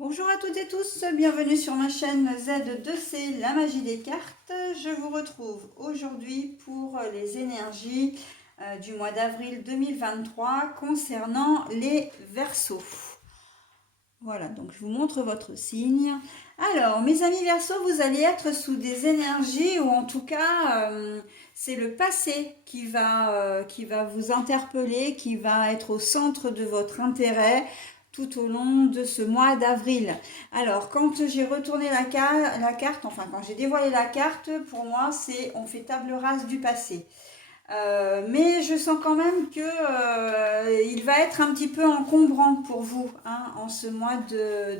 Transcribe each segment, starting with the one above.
Bonjour à toutes et tous, bienvenue sur ma chaîne Z2C, la magie des cartes. Je vous retrouve aujourd'hui pour les énergies du mois d'avril 2023 concernant les Verseaux. Voilà, donc je vous montre votre signe. Alors, mes amis Verseaux, vous allez être sous des énergies ou en tout cas, c'est le passé qui va vous interpeller, qui va être au centre de votre intérêt tout au long de ce mois d'avril. Alors, quand j'ai retourné la carte, enfin quand j'ai dévoilé la carte, pour moi, c'est on fait table rase du passé. Mais je sens quand même que il va être un petit peu encombrant pour vous hein, en ce mois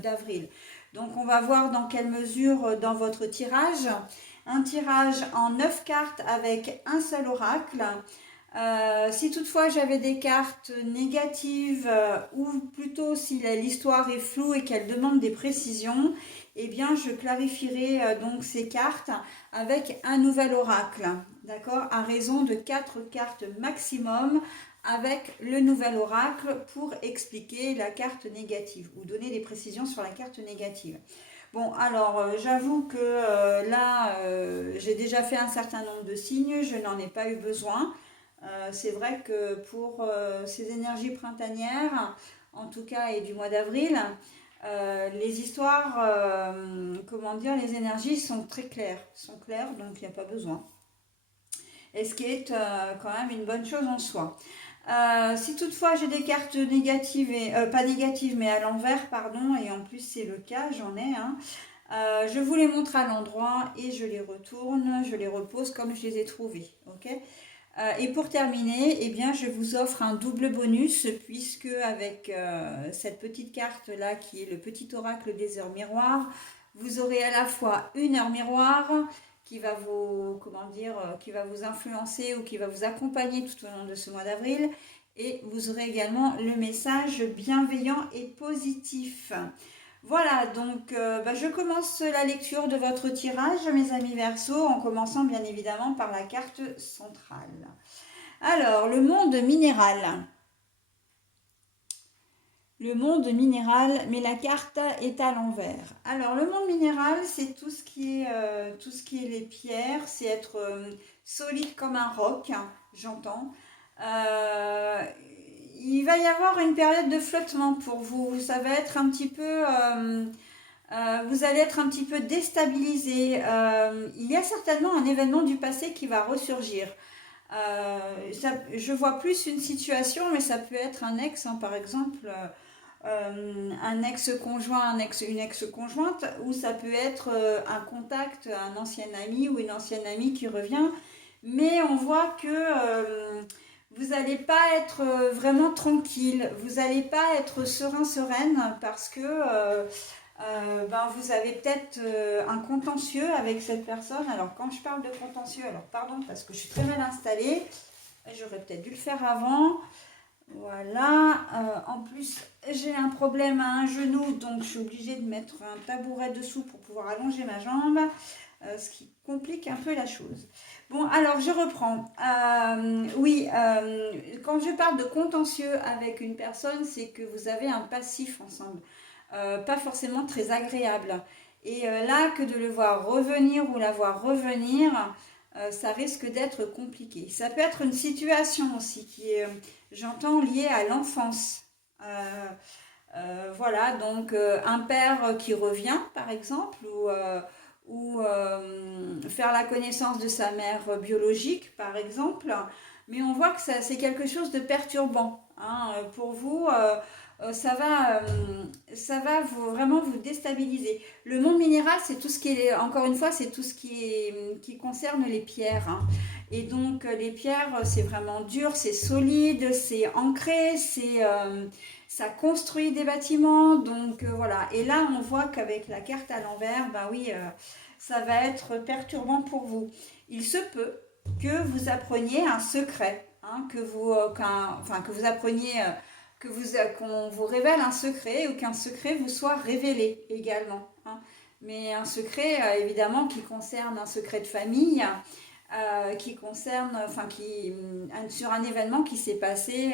d'avril. Donc on va voir dans quelle mesure dans votre tirage. Un tirage en 9 cartes avec un seul oracle. Si toutefois j'avais des cartes négatives ou plutôt si l'histoire est floue et qu'elle demande des précisions, eh bien je clarifierai donc ces cartes avec un nouvel oracle, d'accord, à raison de 4 cartes maximum avec le nouvel oracle pour expliquer la carte négative ou donner des précisions sur la carte négative. Bon, alors j'avoue que là, j'ai déjà fait un certain nombre de signes, je n'en ai pas eu besoin. C'est vrai que pour ces énergies printanières, en tout cas et du mois d'avril, les histoires, comment dire, les énergies sont claires, donc il n'y a pas besoin. Et ce qui est quand même une bonne chose en soi. Si toutefois j'ai des cartes négatives, pas négatives mais à l'envers, pardon, et en plus c'est le cas, j'en ai, hein, je vous les montre à l'endroit et je les retourne, je les repose comme je les ai trouvées, ok. Et pour terminer, eh bien, je vous offre un double bonus puisque avec cette petite carte là qui est le petit oracle des heures miroirs, vous aurez à la fois une heure miroir qui va vous, comment dire, qui va vous influencer ou qui va vous accompagner tout au long de ce mois d'avril, et vous aurez également le message bienveillant et positif. Voilà, donc je commence la lecture de votre tirage, mes amis Verseaux, en commençant bien évidemment par la carte centrale. Alors, le monde minéral. Le monde minéral, mais la carte est à l'envers. Alors, le monde minéral, c'est tout ce qui est les pierres, c'est être solide comme un roc, hein, j'entends. Euh, il va y avoir une période de flottement pour vous. Ça va être un petit peu vous allez être un petit peu déstabilisé. Il y a certainement un événement du passé qui va ressurgir. Je vois plus une situation, mais ça peut être un ex, hein, par exemple, un ex-conjoint, une ex-conjointe, ou ça peut être un contact, un ancien ami ou une ancienne amie qui revient. Mais on voit que vous n'allez pas être vraiment tranquille, vous n'allez pas être serein, sereine, parce que vous avez peut-être un contentieux avec cette personne. Alors quand je parle de contentieux, alors pardon parce que je suis très mal installée, j'aurais peut-être dû le faire avant. Voilà, en plus j'ai un problème à un genou, donc je suis obligée de mettre un tabouret dessous pour pouvoir allonger ma jambe, ce qui complique un peu la chose. Bon, alors je reprends. Oui, quand je parle de contentieux avec une personne, c'est que vous avez un passif ensemble, pas forcément très agréable. Et là, que de le voir revenir ou la voir revenir, ça risque d'être compliqué. Ça peut être une situation aussi qui est, j'entends, liée à l'enfance. Voilà, donc un père qui revient, par exemple, ou faire la connaissance de sa mère biologique, par exemple. Mais on voit que c'est quelque chose de perturbant, hein. Pour vous, ça va vraiment vous déstabiliser. Le monde minéral, c'est tout ce qui est, encore une fois, c'est tout ce qui concerne les pierres, hein. Et donc, les pierres, c'est vraiment dur, c'est solide, c'est ancré, ça construit des bâtiments. Donc, voilà. Et là, on voit qu'avec la carte à l'envers, bah oui, ça va être perturbant pour vous. Il se peut que vous appreniez un secret, hein, que vous appreniez qu'on vous révèle un secret ou qu'un secret vous soit révélé également, hein. Mais un secret évidemment qui concerne un secret de famille, qui concerne, sur un événement qui s'est passé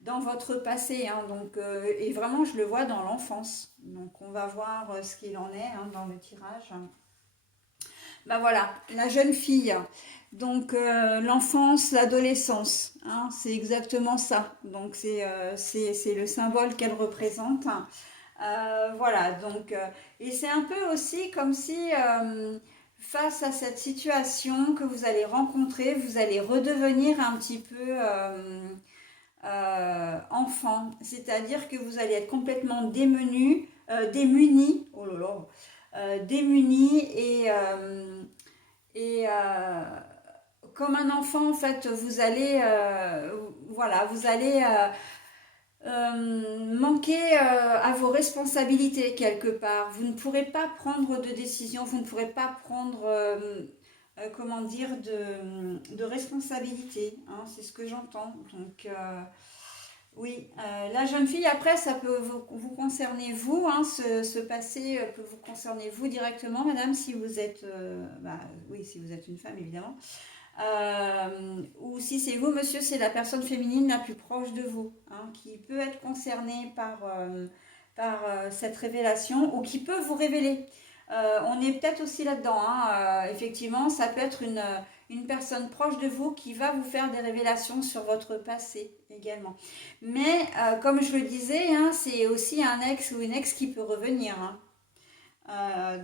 dans votre passé, hein, donc, et vraiment je le vois dans l'enfance. Donc on va voir ce qu'il en est hein, dans le tirage. Ben voilà, la jeune fille. Donc l'enfance, l'adolescence, hein, c'est exactement ça. Donc c'est le symbole qu'elle représente. Voilà, donc, et c'est un peu aussi comme si, face à cette situation que vous allez rencontrer, vous allez redevenir un petit peu enfant. C'est-à-dire que vous allez être complètement démuni, oh là là, démuni et comme un enfant, en fait, vous allez, voilà, vous allez manquer à vos responsabilités quelque part. Vous ne pourrez pas prendre de décision, vous ne pourrez pas prendre, comment dire, de responsabilité. Hein, c'est ce que j'entends. Donc, oui, la jeune fille, après, ça peut vous concerner vous, hein, ce passé peut vous concerner vous directement, madame, si vous êtes, bah, oui, si vous êtes une femme, évidemment. Ou si c'est vous, monsieur, c'est la personne féminine la plus proche de vous, hein, qui peut être concernée par cette révélation ou qui peut vous révéler. On est peut-être aussi là-dedans, hein, effectivement, ça peut être une personne proche de vous qui va vous faire des révélations sur votre passé également. Mais comme je le disais, hein, c'est aussi un ex ou une ex qui peut revenir. Hein.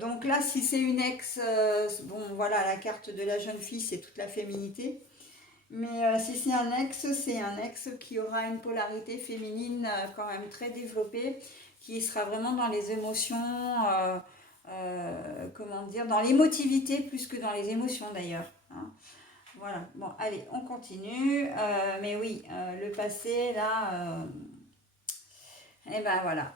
Donc là, si c'est une ex, bon voilà, la carte de la jeune fille, c'est toute la féminité. Mais si c'est un ex qui aura une polarité féminine quand même très développée, qui sera vraiment dans les émotions, comment dire, dans l'émotivité plus que dans les émotions d'ailleurs. Hein. Voilà, bon, allez, on continue. Mais oui, le passé, là, et ben voilà.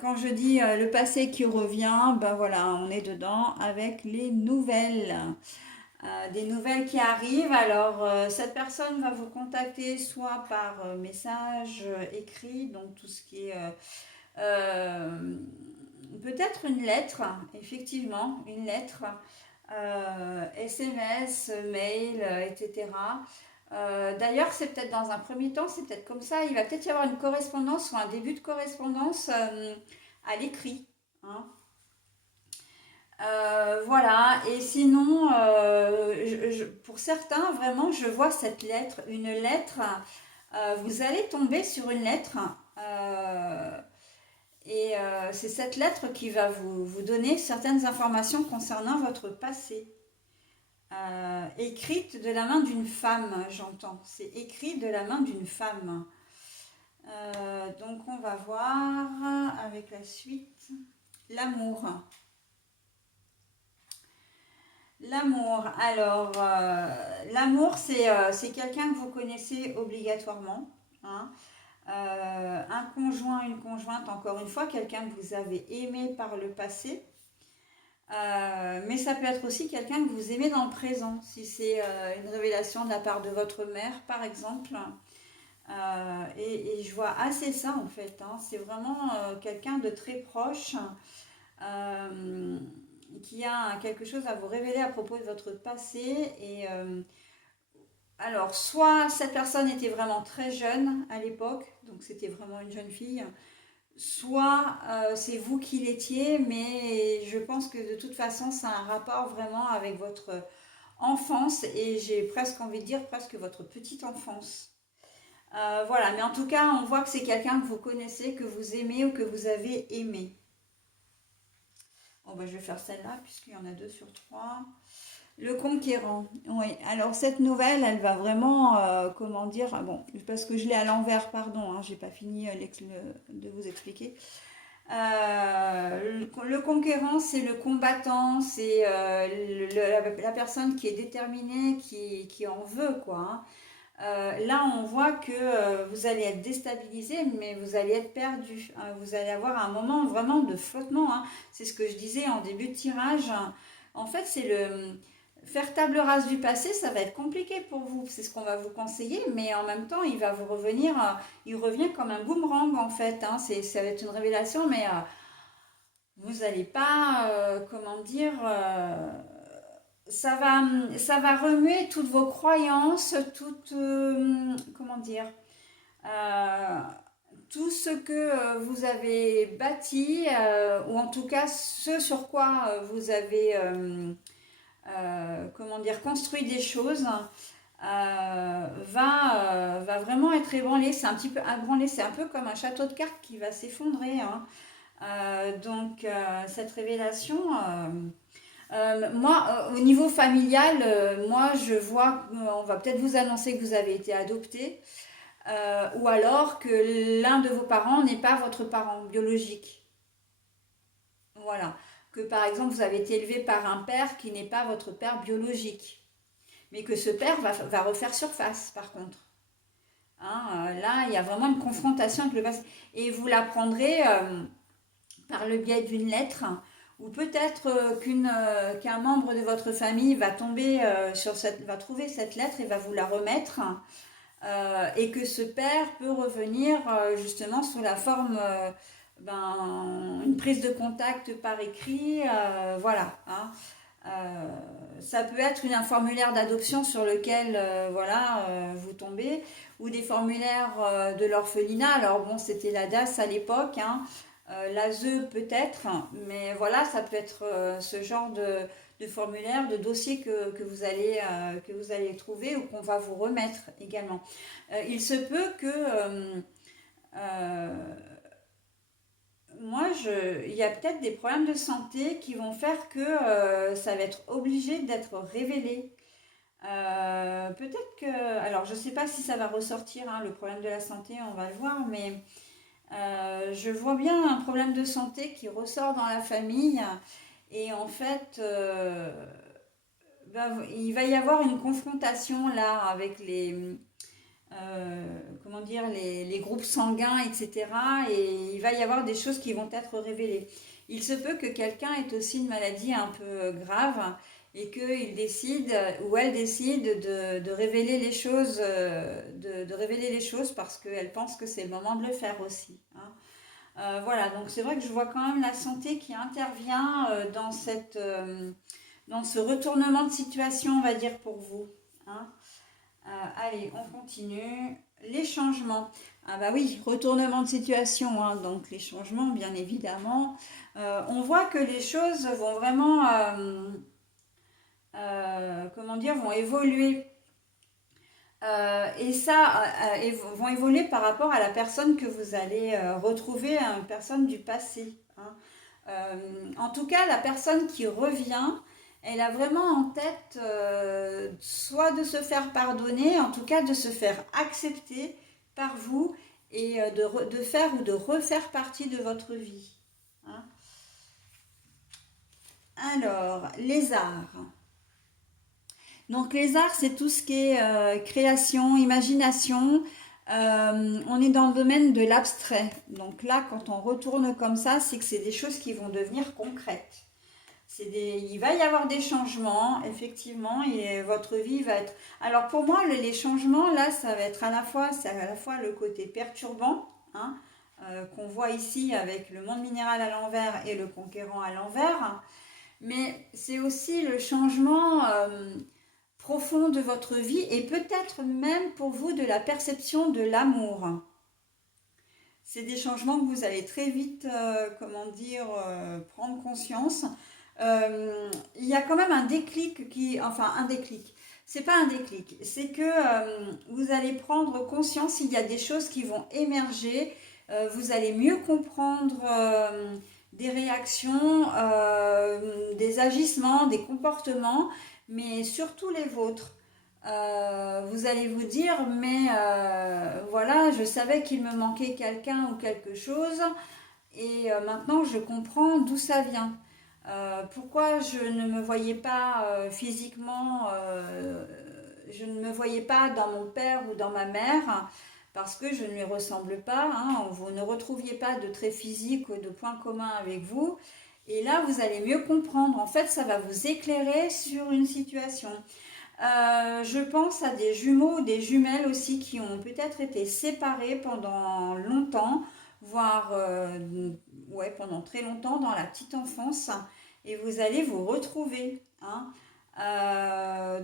Quand je dis le passé qui revient, ben voilà, on est dedans avec les nouvelles. Des nouvelles qui arrivent. Alors, cette personne va vous contacter soit par message écrit, donc tout ce qui est euh, peut-être une lettre, effectivement, une lettre, SMS, mail, etc. D'ailleurs, c'est peut-être dans un premier temps, c'est peut-être comme ça, il va peut-être y avoir une correspondance ou un début de correspondance à l'écrit. Hein. Voilà, et sinon, pour certains, vraiment, je vois cette lettre, une lettre, vous allez tomber sur une lettre, c'est cette lettre qui va vous donner certaines informations concernant votre passé. Écrite de la main d'une femme, j'entends, c'est écrit de la main d'une femme. Donc on va voir avec la suite, l'amour. L'amour, alors, l'amour, c'est quelqu'un que vous connaissez obligatoirement. Hein. Un conjoint, une conjointe, encore une fois, quelqu'un que vous avez aimé par le passé. Mais ça peut être aussi quelqu'un que vous aimez dans le présent, si c'est une révélation de la part de votre mère, par exemple. Et je vois assez ça, en fait. Hein. C'est vraiment quelqu'un de très proche. Euh, qui a quelque chose à vous révéler à propos de votre passé. Et alors, soit cette personne était vraiment très jeune à l'époque, donc c'était vraiment une jeune fille, soit c'est vous qui l'étiez, mais je pense que de toute façon, ça a un rapport vraiment avec votre enfance et j'ai presque envie de dire presque votre petite enfance. Voilà, mais en tout cas, on voit que c'est quelqu'un que vous connaissez, que vous aimez ou que vous avez aimé. Bon, bah, je vais faire celle-là puisqu'il y en a deux sur trois. Le conquérant. Oui, alors cette nouvelle, elle va vraiment, comment dire, bon, parce que je l'ai à l'envers, pardon, hein, j'ai pas fini de vous expliquer. Le conquérant, c'est le combattant, c'est la personne qui est déterminée, qui en veut, quoi. Hein. Là, on voit que vous allez être déstabilisé, mais vous allez être perdu. Hein. Vous allez avoir un moment vraiment de flottement. Hein. C'est ce que je disais en début de tirage. En fait, c'est le faire table rase du passé, ça va être compliqué pour vous. C'est ce qu'on va vous conseiller, mais en même temps, il va vous revenir. Il revient comme un boomerang en fait. Hein. Ça va être une révélation, mais vous n'allez pas, comment dire. Ça va remuer toutes vos croyances, toutes, comment dire, Euh, tout ce que vous avez bâti, ou en tout cas ce sur quoi vous avez, comment dire, construit des choses, va vraiment être ébranlé. C'est un petit peu ébranlé, c'est un peu comme un château de cartes qui va s'effondrer, hein. Cette révélation, moi, au niveau familial, moi, je vois, on va peut-être vous annoncer que vous avez été adopté, ou alors que l'un de vos parents n'est pas votre parent biologique. Voilà. Que par exemple, vous avez été élevé par un père qui n'est pas votre père biologique. Mais que ce père va refaire surface, par contre. Hein, là, il y a vraiment une confrontation avec le passé. Et vous l'apprendrez par le biais d'une lettre, ou peut-être qu'un membre de votre famille va tomber va trouver cette lettre et va vous la remettre, et que ce père peut revenir justement sous la forme une prise de contact par écrit, voilà, hein. Ça peut être un formulaire d'adoption sur lequel voilà, vous tombez, ou des formulaires de l'orphelinat. Alors bon, c'était la DAS à l'époque, hein, l'ASE peut-être, mais voilà, ça peut être ce genre de formulaire, de dossier que vous allez trouver ou qu'on va vous remettre également. Il se peut que il y a peut-être des problèmes de santé qui vont faire que ça va être obligé d'être révélé. Peut-être que, alors je ne sais pas si ça va ressortir, hein, le problème de la santé, on va le voir, mais je vois bien un problème de santé qui ressort dans la famille, et en fait, il va y avoir une confrontation là avec comment dire, les groupes sanguins, etc. Et il va y avoir des choses qui vont être révélées. Il se peut que quelqu'un ait aussi une maladie un peu grave et qu'il décide ou elle décide de révéler les choses, de révéler les choses parce qu'elle pense que c'est le moment de le faire aussi, hein. Voilà, donc c'est vrai que je vois quand même la santé qui intervient dans ce retournement de situation, on va dire, pour vous, hein. Allez, on continue. Les changements. Ah bah oui, retournement de situation, hein, donc les changements, bien évidemment. On voit que les choses vont vraiment, comment dire, vont évoluer. Et ça, vont évoluer par rapport à la personne que vous allez retrouver, une personne du passé, hein. En tout cas, la personne qui revient, elle a vraiment en tête soit de se faire pardonner, en tout cas de se faire accepter par vous, et de faire ou de refaire partie de votre vie, hein. Alors, les arts. Donc les arts, c'est tout ce qui est création, imagination. On est dans le domaine de l'abstrait. Donc là, quand on retourne comme ça, c'est que c'est des choses qui vont devenir concrètes. Il va y avoir des changements, effectivement, et votre vie va être... Alors pour moi, les changements, là, ça va être c'est à la fois le côté perturbant, hein, qu'on voit ici avec le monde minéral à l'envers et le conquérant à l'envers, mais c'est aussi le changement profond de votre vie et peut-être même pour vous de la perception de l'amour. C'est des changements que vous allez très vite, comment dire, prendre conscience. Il y a quand même un déclic enfin un déclic. C'est pas un déclic, c'est que vous allez prendre conscience, il y a des choses qui vont émerger, vous allez mieux comprendre des réactions, des agissements, des comportements, mais surtout les vôtres. Vous allez vous dire, mais voilà, je savais qu'il me manquait quelqu'un ou quelque chose, et maintenant je comprends d'où ça vient. Pourquoi je ne me voyais pas physiquement, je ne me voyais pas dans mon père ou dans ma mère, parce que je ne lui ressemble pas, hein, vous ne retrouviez pas de traits physiques ou de points communs avec vous, et là vous allez mieux comprendre. En fait, ça va vous éclairer sur une situation. Je pense à des jumeaux ou des jumelles aussi qui ont peut-être été séparés pendant longtemps, voire ouais, pendant très longtemps dans la petite enfance, et vous allez vous retrouver, hein.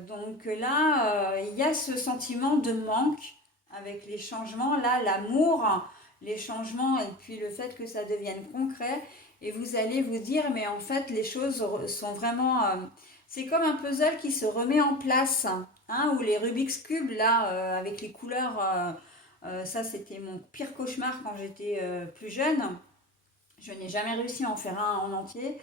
Donc là, il y a ce sentiment de manque avec les changements, là, l'amour, les changements et puis le fait que ça devienne concret. Et vous allez vous dire, mais en fait, les choses sont vraiment... c'est comme un puzzle qui se remet en place, hein, ou les Rubik's Cube, là, avec les couleurs. Ça, c'était mon pire cauchemar quand j'étais plus jeune. Je n'ai jamais réussi à en faire un en entier.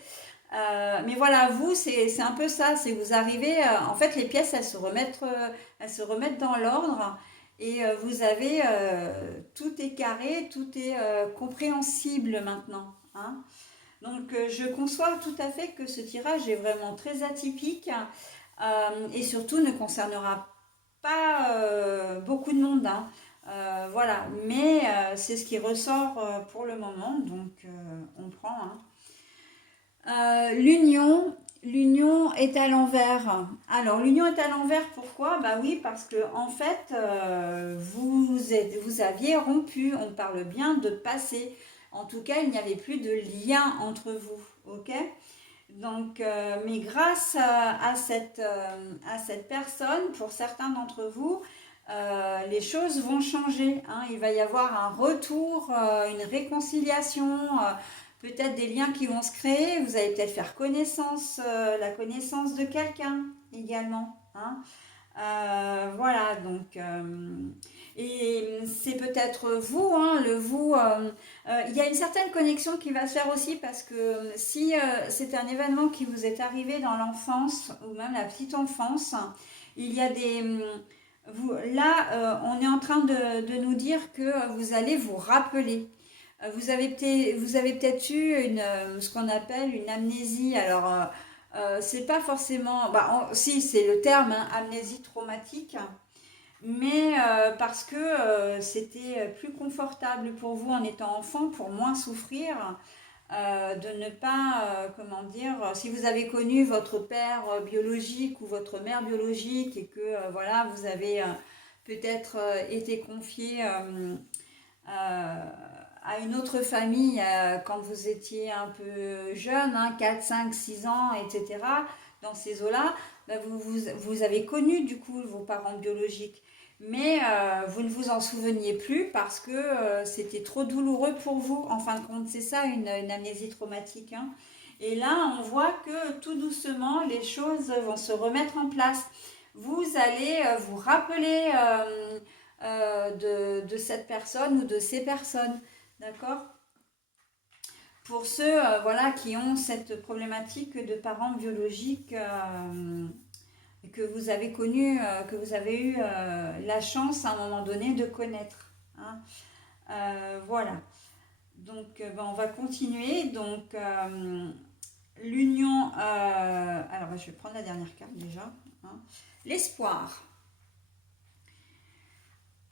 Mais voilà, vous, c'est un peu ça. C'est vous arrivez, en fait, les pièces, elles se remettent dans l'ordre. Et vous avez, tout est carré, tout est compréhensible maintenant, hein. Donc, je conçois tout à fait que ce tirage est vraiment très atypique et surtout ne concernera pas beaucoup de monde, hein. Voilà, mais c'est ce qui ressort pour le moment, donc on prend, hein. L'union est à l'envers. Alors, l'union est à l'envers, pourquoi? Bah oui, parce que en fait, vous aviez rompu. On parle bien de passé. En tout cas, il n'y avait plus de lien entre vous, ok? Donc, mais grâce à cette personne, pour certains d'entre vous, les choses vont changer, hein. Il va y avoir un retour, une réconciliation, peut-être des liens qui vont se créer. Vous allez peut-être faire connaissance, la connaissance de quelqu'un également, hein. Voilà, donc, et c'est peut-être vous, hein, le vous. Il y a une certaine connexion qui va se faire aussi parce que si c'est un événement qui vous est arrivé dans l'enfance ou même la petite enfance, il y a là, on est en train de nous dire que vous allez vous rappeler. Vous avez peut-être eu ce qu'on appelle une amnésie. Alors, c'est pas forcément. Bah, si, c'est le terme, hein, amnésie traumatique. Mais parce que c'était plus confortable pour vous en étant enfant, pour moins souffrir, de ne pas, comment dire, si vous avez connu votre père biologique ou votre mère biologique et que voilà, vous avez peut-être été confié à une autre famille quand vous étiez un peu jeune, hein, 4, 5, 6 ans, etc., dans ces eaux-là, bah, vous avez connu du coup vos parents biologiques. Mais vous ne vous en souveniez plus parce que c'était trop douloureux pour vous. En fin de compte, c'est ça une amnésie traumatique, hein. Et là, on voit que tout doucement, les choses vont se remettre en place. Vous allez vous rappeler de cette personne ou de ces personnes. D'accord? Pour ceux voilà, qui ont cette problématique de parents biologiques que vous avez connu, que vous avez eu la chance à un moment donné de connaître, hein. Voilà. Donc, ben, on va continuer. Donc, l'union. Alors, je vais prendre la dernière carte déjà, hein. L'espoir.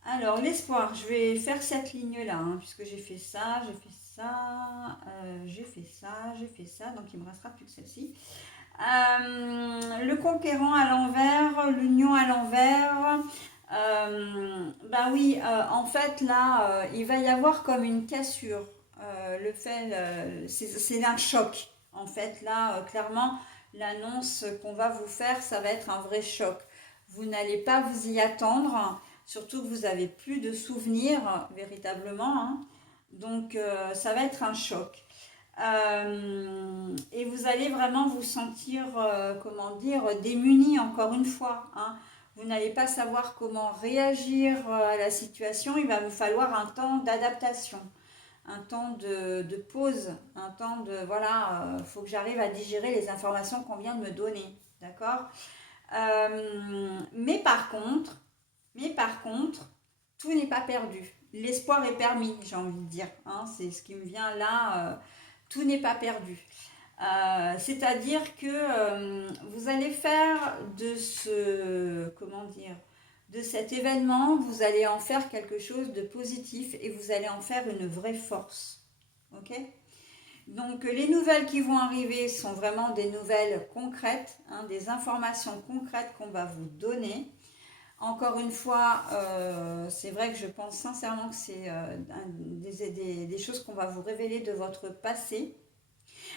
Alors, l'espoir, je vais faire cette ligne-là, hein, puisque j'ai fait ça, j'ai fait ça, j'ai fait ça, j'ai fait ça, donc il ne me restera plus que celle-ci. Le conquérant à l'envers, l'union à l'envers. Ben oui, en fait, là, il va y avoir comme une cassure. Le fait, c'est un choc. En fait, là, clairement, l'annonce qu'on va vous faire, ça va être un vrai choc. Vous n'allez pas vous y attendre. Surtout que vous n'avez plus de souvenirs véritablement, hein. Donc ça va être un choc. Et vous allez vraiment vous sentir, comment dire, démuni encore une fois, hein. Vous n'allez pas savoir comment réagir à la situation. Il va vous falloir un temps d'adaptation, un temps de pause, un temps de, voilà, faut que j'arrive à digérer les informations qu'on vient de me donner, d'accord? Mais par contre, tout n'est pas perdu. L'espoir est permis, j'ai envie de dire, hein, c'est ce qui me vient là. Tout n'est pas perdu. C'est-à-dire que vous allez faire comment dire, de cet événement, vous allez en faire quelque chose de positif et vous allez en faire une vraie force. Ok? Donc les nouvelles qui vont arriver sont vraiment des nouvelles concrètes, hein, des informations concrètes qu'on va vous donner. Encore une fois, c'est vrai que je pense sincèrement que c'est des choses qu'on va vous révéler de votre passé.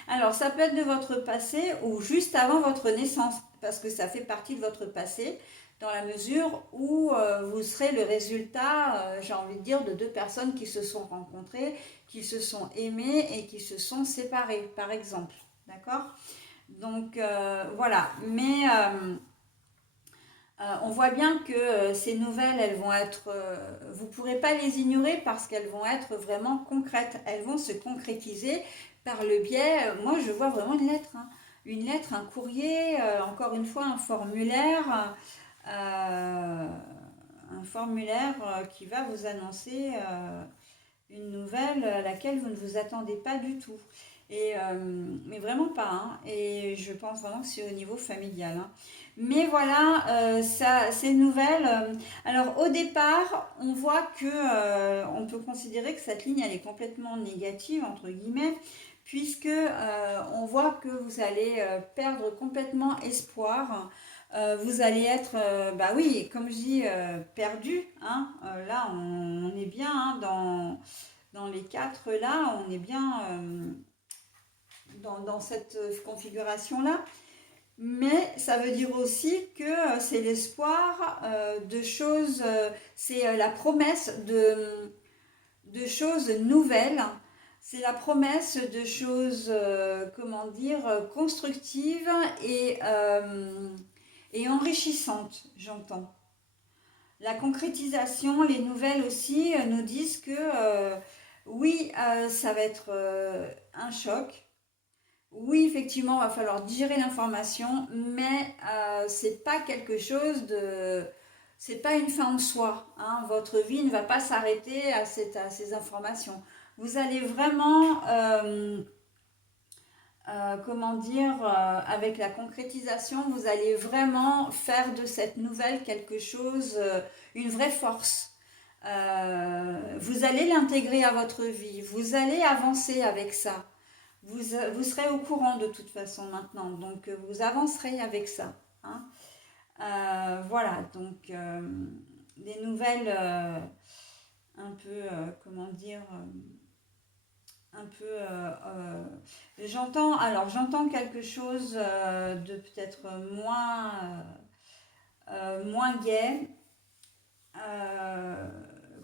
Alors, ça peut être de votre passé ou juste avant votre naissance, parce que ça fait partie de votre passé. dans la mesure où vous serez le résultat, j'ai envie de dire, de deux personnes qui se sont rencontrées, qui se sont aimées et qui se sont séparées, par exemple. D'accord? Donc voilà, mais on voit bien que ces nouvelles, elles vont être, vous ne pourrez pas les ignorer parce qu'elles vont être vraiment concrètes, elles vont se concrétiser par le biais, moi je vois vraiment une lettre, un courrier, encore une fois un formulaire qui va vous annoncer une nouvelle à laquelle vous ne vous attendez pas du tout. Et, mais vraiment pas, hein. Et je pense vraiment que c'est au niveau familial, hein. Mais voilà, ces nouvelles. Alors au départ, on voit que on peut considérer que cette ligne elle est complètement négative entre guillemets, puisque on voit que vous allez perdre complètement espoir. Vous allez être, bah oui, comme je dis, perdu, hein. Là, on est bien hein, dans les quatre là, on est bien dans cette configuration-là. Mais ça veut dire aussi que c'est l'espoir de choses, c'est la promesse de choses nouvelles, c'est la promesse de choses, comment dire, constructives et enrichissantes, j'entends. La concrétisation, les nouvelles aussi nous disent que oui, ça va être un choc. Oui, effectivement, il va falloir digérer l'information, mais c'est pas quelque chose de, c'est pas une fin en soi, hein. Votre vie ne va pas s'arrêter à ces informations. Vous allez vraiment, comment dire, avec la concrétisation, vous allez vraiment faire de cette nouvelle quelque chose, une vraie force. Vous allez l'intégrer à votre vie, vous allez avancer avec ça. Vous serez au courant de toute façon maintenant, donc vous avancerez avec ça, hein. Voilà, donc des nouvelles un peu, comment dire, un peu j'entends quelque chose de peut-être moins gai.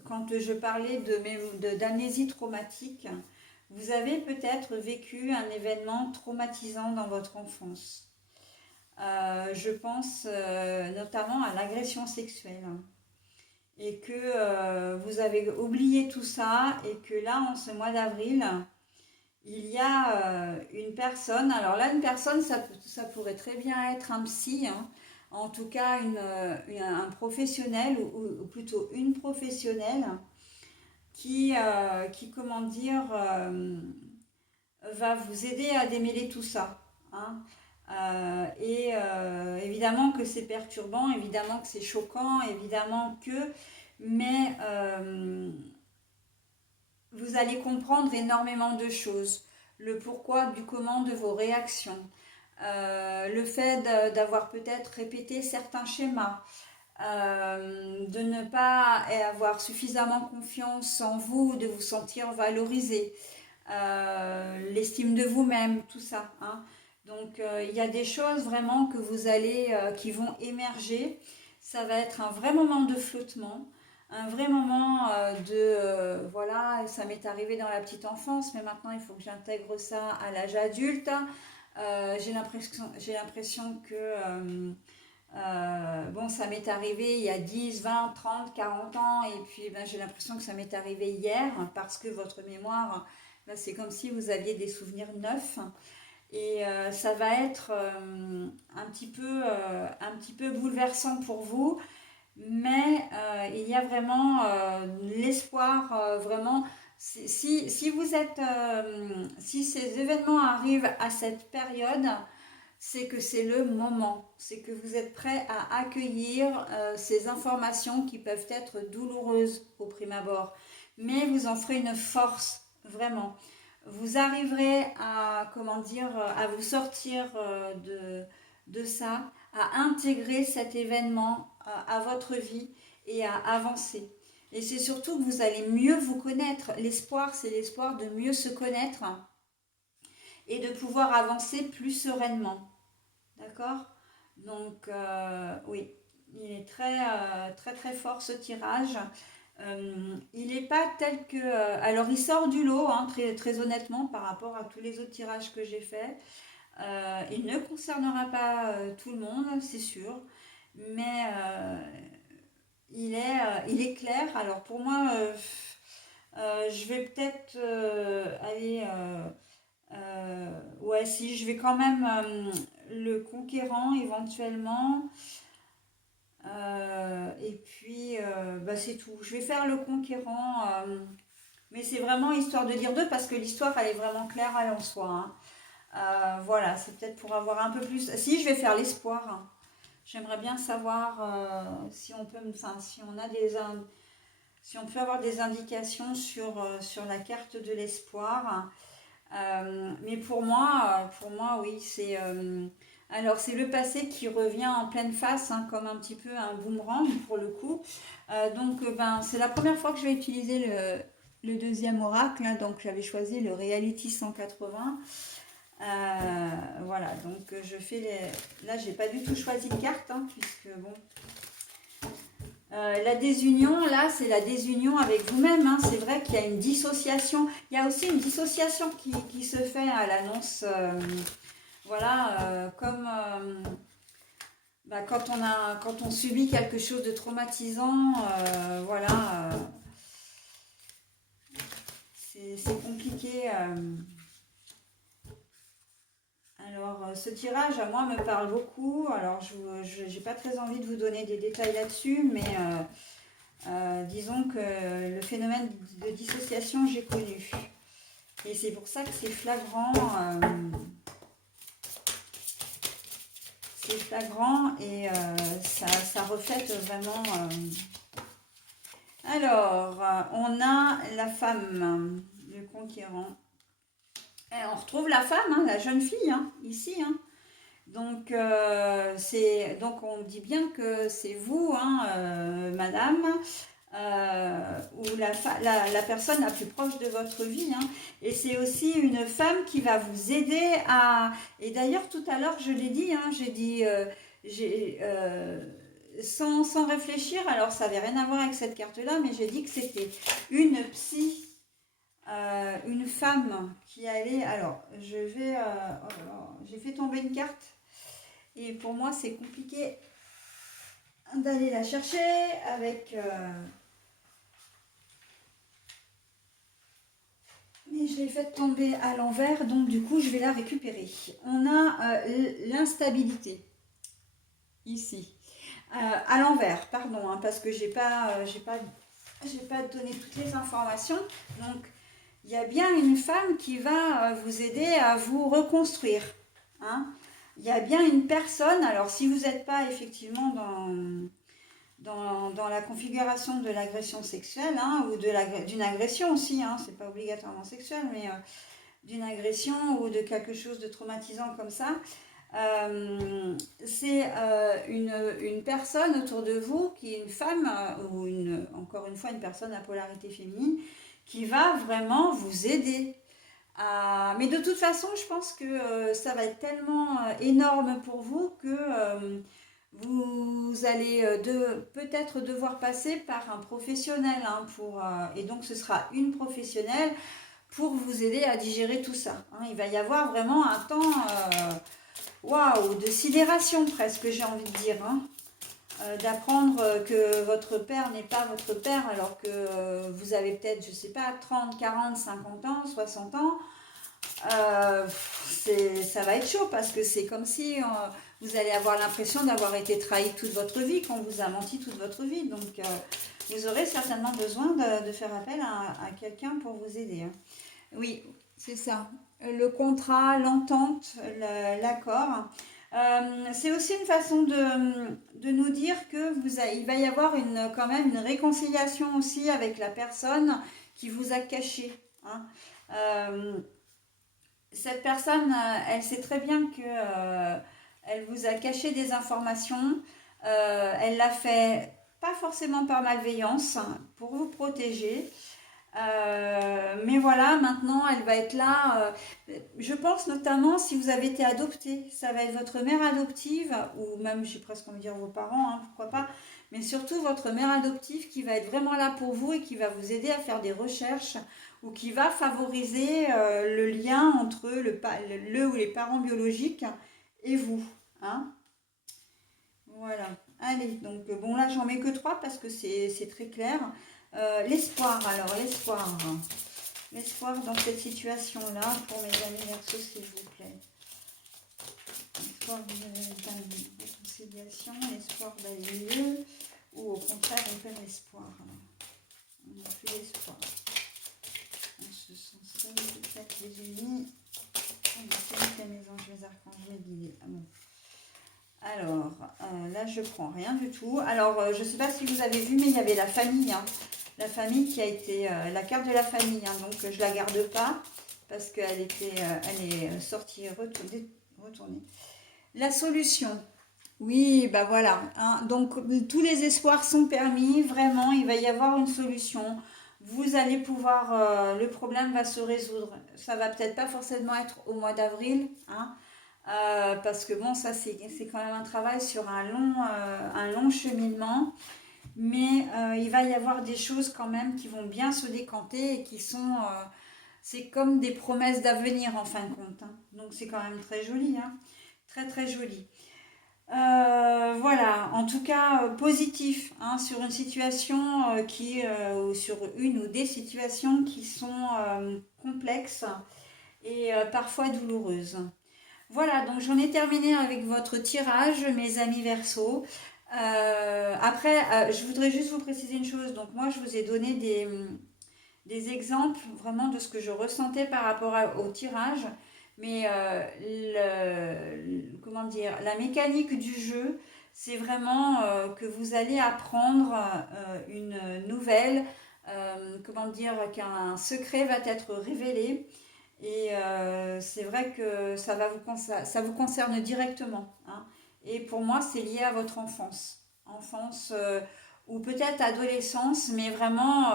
Quand je parlais d'amnésie traumatique, vous avez peut-être vécu un événement traumatisant dans votre enfance. Je pense notamment à l'agression sexuelle, et que vous avez oublié tout ça et que là, en ce mois d'avril, il y a une personne. Alors là, une personne, ça pourrait très bien être un psy, hein. En tout cas un professionnel ou plutôt une professionnelle comment dire, va vous aider à démêler tout ça, hein. Évidemment que c'est perturbant, évidemment que c'est choquant, évidemment que, mais vous allez comprendre énormément de choses, le pourquoi du comment de vos réactions, le fait d'avoir peut-être répété certains schémas, de ne pas avoir suffisamment confiance en vous, de vous sentir valorisé, l'estime de vous-même, tout ça, hein. Donc il y a des choses vraiment que vous allez, qui vont émerger. Ça va être un vrai moment de flottement, un vrai moment voilà, ça m'est arrivé dans la petite enfance, mais maintenant il faut que j'intègre ça à l'âge adulte. J'ai l'impression que bon, ça m'est arrivé il y a 10, 20, 30, 40 ans, et puis ben, j'ai l'impression que ça m'est arrivé hier, parce que votre mémoire, ben, c'est comme si vous aviez des souvenirs neufs, et ça va être un petit peu bouleversant pour vous, mais il y a vraiment l'espoir, vraiment, si vous êtes, si ces événements arrivent à cette période, c'est que c'est le moment, c'est que vous êtes prêt à accueillir ces informations qui peuvent être douloureuses au prime abord, mais vous en ferez une force, vraiment. Vous arriverez à, comment dire, à vous sortir de ça, à intégrer cet événement à votre vie et à avancer. Et c'est surtout que vous allez mieux vous connaître. L'espoir, c'est l'espoir de mieux se connaître et de pouvoir avancer plus sereinement. D'accord? Donc, oui. Il est très très fort ce tirage. Il n'est pas tel que... alors il sort du lot, hein, très honnêtement, par rapport à tous les autres tirages que j'ai faits. Il ne concernera pas tout le monde, c'est sûr. Mais il est clair. Alors pour moi, je vais peut-être aller... ouais, si, je vais quand même le conquérant éventuellement. Et puis, bah, c'est tout. Je vais faire le conquérant, mais c'est vraiment histoire de dire deux parce que l'histoire, elle est vraiment claire elle en soi, hein. Voilà, c'est peut-être pour avoir un peu plus. Si, je vais faire l'espoir, hein. J'aimerais bien savoir si on peut, enfin, si on a si on peut avoir des indications sur la carte de l'espoir. Mais pour moi, oui, c'est alors c'est le passé qui revient en pleine face, hein, comme un petit peu un boomerang pour le coup. Ben, c'est la première fois que je vais utiliser le deuxième oracle, hein, donc j'avais choisi le Reality 180. Voilà, donc je fais les. Là, j'ai pas du tout choisi de carte, hein, puisque bon. La désunion, là, c'est la désunion avec vous-même, hein. C'est vrai qu'il y a une dissociation. Il y a aussi une dissociation qui se fait à l'annonce. Voilà, comme bah, quand on subit quelque chose de traumatisant, voilà, c'est compliqué. Alors, ce tirage, à moi, me parle beaucoup. Alors, je n'ai pas très envie de vous donner des détails là-dessus, mais disons que le phénomène de dissociation, j'ai connu. Et c'est pour ça que c'est flagrant. C'est flagrant et ça reflète vraiment. Alors, on a la femme, le conquérant. Et on retrouve la femme, hein, la jeune fille, hein, ici, hein. Donc, donc on dit bien que c'est vous, hein, madame, ou la personne la plus proche de votre vie, hein. Et c'est aussi une femme qui va vous aider à... Et d'ailleurs, tout à l'heure, je l'ai dit, hein, j'ai dit... sans réfléchir, alors ça n'avait rien à voir avec cette carte-là, mais j'ai dit que c'était une psy, une femme qui allait... Alors, je vais... j'ai fait tomber une carte. Et pour moi, c'est compliqué d'aller la chercher avec... mais je l'ai faite tomber à l'envers, donc du coup, je vais la récupérer. On a l'instabilité, ici. À l'envers, pardon, hein, parce que j'ai pas donné toutes les informations. Donc, il y a bien une femme qui va vous aider à vous reconstruire, hein. Il y a bien une personne, alors si vous n'êtes pas effectivement dans la configuration de l'agression sexuelle, hein, ou d'une agression aussi, hein, c'est pas obligatoirement sexuel, mais d'une agression ou de quelque chose de traumatisant comme ça, c'est une personne autour de vous qui est une femme, ou encore une fois une personne à polarité féminine, qui va vraiment vous aider. Mais de toute façon, je pense que ça va être tellement énorme pour vous que vous allez peut-être devoir passer par un professionnel, hein, et donc ce sera une professionnelle pour vous aider à digérer tout ça, hein. Il va y avoir vraiment un temps waouh, de sidération presque, j'ai envie de dire, hein. D'apprendre que votre père n'est pas votre père alors que vous avez peut-être, je sais pas, 30, 40, 50 ans, 60 ans. Ça va être chaud parce que c'est comme si vous allez avoir l'impression d'avoir été trahi toute votre vie, qu'on vous a menti toute votre vie. Donc, vous aurez certainement besoin de faire appel à quelqu'un pour vous aider, hein. Oui, c'est ça. Le contrat, l'entente, l'accord. C'est aussi une façon de nous dire que il va y avoir quand même une réconciliation aussi avec la personne qui vous a caché, hein. Euh, Cette personne, elle sait très bien que elle vous a caché des informations. Elle l'a fait pas forcément par malveillance, hein, pour vous protéger. Mais voilà, maintenant, elle va être là. Je pense notamment si vous avez été adopté, ça va être votre mère adoptive, ou même, j'ai presque envie de dire vos parents, hein, pourquoi pas, mais surtout votre mère adoptive qui va être vraiment là pour vous et qui va vous aider à faire des recherches ou qui va favoriser le lien entre le ou les parents biologiques et vous. Hein. Voilà. Allez, donc bon là j'en mets que trois parce que c'est très clair. L'espoir, alors l'espoir. L'espoir dans cette situation-là pour mes amis Verseaux, s'il vous plaît. L'espoir de réconciliation, l'espoir d'aller mieux, ou au contraire on perd l'espoir. On n'a plus l'espoir. On se sent seul, peut-être les unis. On a mes anges, mes archanges, mes guides. Ah bon. Alors, là, je prends rien du tout. Alors, je ne sais pas si vous avez vu, mais il y avait la famille. Hein. La famille qui a été... la carte de la famille. Hein, donc, je ne la garde pas parce qu'elle elle est sortie, retournée. La solution. Oui, bah voilà. Hein. Donc, tous les espoirs sont permis. Vraiment, il va y avoir une solution. Vous allez pouvoir... le problème va se résoudre. Ça va peut-être pas forcément être au mois d'avril. Hein. Parce que bon, ça c'est quand même un travail sur un long cheminement, mais il va y avoir des choses quand même qui vont bien se décanter et qui sont, c'est comme des promesses d'avenir en fin de compte. Hein. Donc c'est quand même très joli, hein. Très très joli. Voilà, en tout cas positif hein, sur une situation ou sur une ou des situations qui sont complexes et parfois douloureuses. Voilà, donc j'en ai terminé avec votre tirage, mes amis Verseaux. Après, je voudrais juste vous préciser une chose. Donc moi, je vous ai donné des exemples vraiment de ce que je ressentais par rapport au tirage. Mais comment dire, la mécanique du jeu, c'est vraiment que vous allez apprendre une nouvelle, comment dire, qu'un secret va être révélé. Et c'est vrai que ça vous concerne directement. Hein. Et pour moi, c'est lié à votre enfance. Enfance ou peut-être adolescence, mais vraiment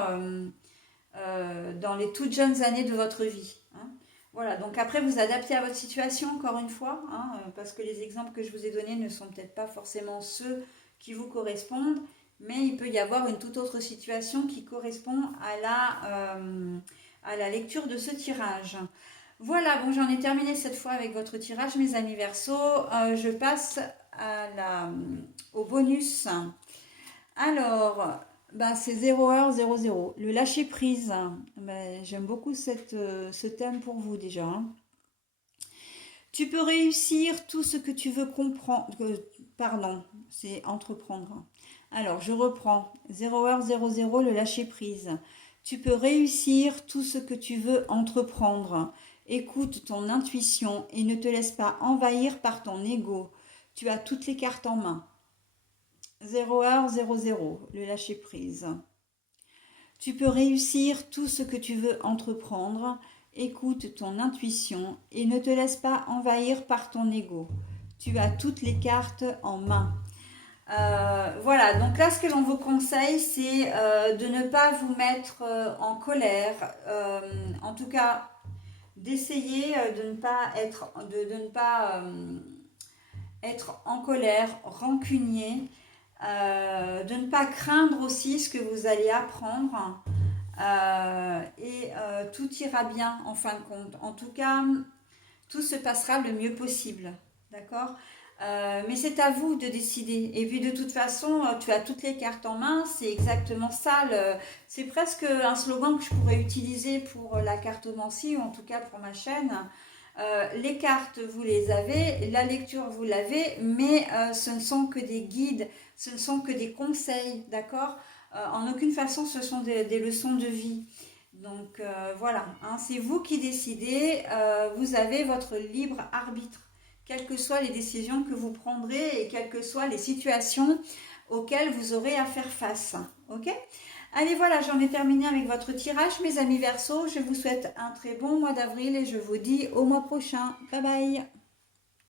dans les toutes jeunes années de votre vie. Hein. Voilà, donc après, vous adaptez à votre situation, encore une fois, hein, parce que les exemples que je vous ai donnés ne sont peut-être pas forcément ceux qui vous correspondent, mais il peut y avoir une toute autre situation qui correspond à la lecture de ce tirage. Voilà, bon, j'en ai terminé cette fois avec votre tirage, mes amis Verseaux. Je passe au bonus. Alors, bah, c'est 0h, 00. Le lâcher prise. Bah, j'aime beaucoup ce thème pour vous déjà. Hein. Tu peux réussir tout ce que tu veux comprendre. Pardon, c'est entreprendre. Alors, je reprends. 0h, 00, le lâcher prise. Tu peux réussir tout ce que tu veux entreprendre. Écoute ton intuition et ne te laisse pas envahir par ton ego. Tu as toutes les cartes en main. 0h, 00, le lâcher prise. Tu peux réussir tout ce que tu veux entreprendre. Écoute ton intuition et ne te laisse pas envahir par ton ego. Tu as toutes les cartes en main. Voilà, donc là ce que l'on vous conseille c'est de ne pas vous mettre en colère, en tout cas d'essayer de ne pas être en colère, rancunier, de ne pas craindre aussi ce que vous allez apprendre et tout ira bien en fin de compte. En tout cas, tout se passera le mieux possible, d'accord ? Mais c'est à vous de décider. Et puis de toute façon, tu as toutes les cartes en main, c'est exactement ça. C'est presque un slogan que je pourrais utiliser pour la cartomancie, ou en tout cas pour ma chaîne. Les cartes, vous les avez, la lecture, vous l'avez, mais ce ne sont que des guides, ce ne sont que des conseils, d'accord ? En aucune façon, ce sont des leçons de vie. Donc voilà, hein, c'est vous qui décidez, vous avez votre libre arbitre. Quelles que soient les décisions que vous prendrez et quelles que soient les situations auxquelles vous aurez à faire face. Ok ? Allez, voilà, j'en ai terminé avec votre tirage, mes amis Verseaux. Je vous souhaite un très bon mois d'avril et je vous dis au mois prochain. Bye bye.